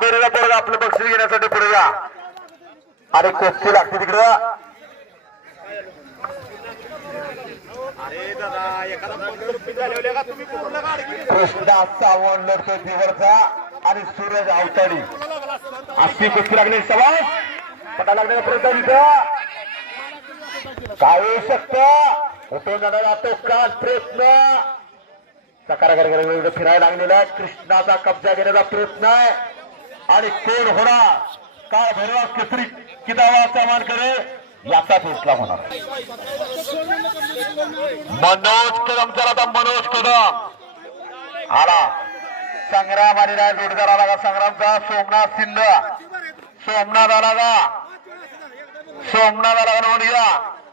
आंबेरीला पोरगा आपलं बक्षीस घेण्यासाठी पुढे या आणि कुस्ती लागते तिकडं. कृष्णा सावंत लढतो दिवरचा आणि सूरज अवताडी. अशी कुस्ती लागली सवास पटा लागण्याचा प्रयत्न तिथं. काय होऊ शकतं? उठून जाणारा तो काल प्रयत्न. सकाराकडे फिरायला लागलेला आहे. कृष्णाचा कब्जा घेण्याचा प्रयत्न आहे. आणि कोण होणार? काय भैरवा केसरी किताबाचा मान करे? याचा फैसला होणार. मनोज कदम चला आता मनोज कदम. आला. संग्राम आणि राय जोडदार आला का? संग्रामचा सोमनाथ सिंध सोमनाथ आला का? सोमनाथ आला का? नोंद घ्या.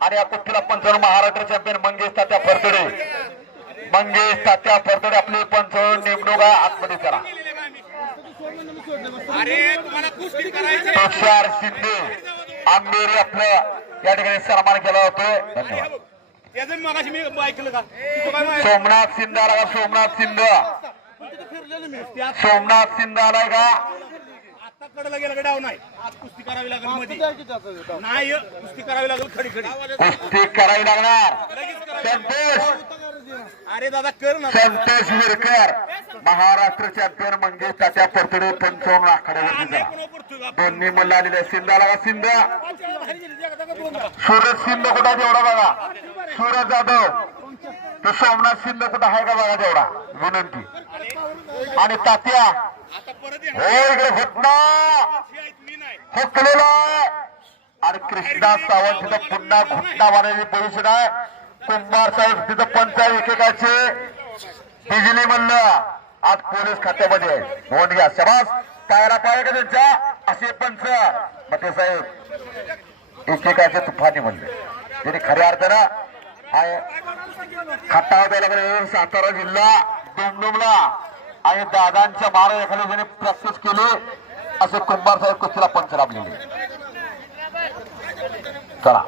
आणि या कुस्तीला पंचावन्न महाराष्ट्र चॅम्पियन मंगेश तात्या फरतडे मंगेश तात्या फरतडे आपली पंचावन्न नेमणूक आहे. आतमध्ये करा अरे तुम्हाला कुस्ती करायची तुषार शिंदे आंबेरी आपलं या ठिकाणी सन्मान केला होतोय. धन्यवाद त्याचं मगाशी मी ऐकलं का? तिथं काय माहिती? सोमनाथ शिंदे आला का? सोमनाथ शिंदे. सोमनाथ शिंदे आलाय का? आता कडला गेला का? डाव नाही. आज कुस्ती करावी लागेल मध्ये नाही कुस्ती करावी लागेल खडी खडी. कुस्ती करावी लागणार. संतोष. अरे दादा कर ना. संतोष विरकर महाराष्ट्र दर म्हणजे त्याच्या परतडे पंचावन्न आखाड्यावरती दोन्ही मल्ल आलेले सिंधाला सिंध सूरज सिंध कुठं जेवढा बघा. सूरज जाधव. तो सोमनाथ सिंध कुठं आहे का बघा तेवढा. विनंती. आणि तात्या. हो इकडे फुटना फुटलेला आणि कृष्णा सावंत तिथं पुन्हा घुटना मारायची पोझिशन आहे. कुंभार साहेब तिथं पंचायत एकेकाचे. बिजली म्हणलं आज पोलीस खात्यामध्ये नोंद घ्या. शबास पायाला पाय का त्यांच्या असे पंच. मते साहेब एकेकाचे तुफानी म्हणले. त्यांनी खऱ्या अर्थानं आहे खटाव द्यायला सातारा जिल्हा डुमडुमला आणि दादांच्या मारा एखाद्या ज्याने प्रॅक्टिस केली असे कुंभार साहेब कुस्तीला पंच राबलेले चला.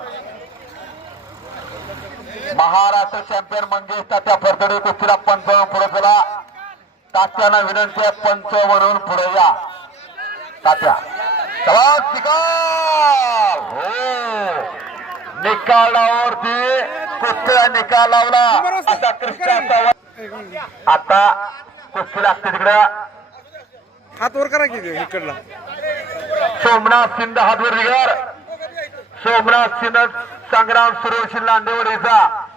महाराष्ट्र चॅम्पियन मंगेश तात्या फरतडे कुस्तीला पंच पुढे चला. तात्याला विनंती आहे पंच म्हणून पुढे या. तात्या. चला निकाल! हो. निकालावरती कुस्तीला निकाल लावला. असा कृष्णा आता कुस्ती लागते तिकडं. हात वर करा की इकडला. सोमनाथ सिंध हातवर बिगर सोमनाथ सिंध संग्राम सुरेश लांडेवडीचा.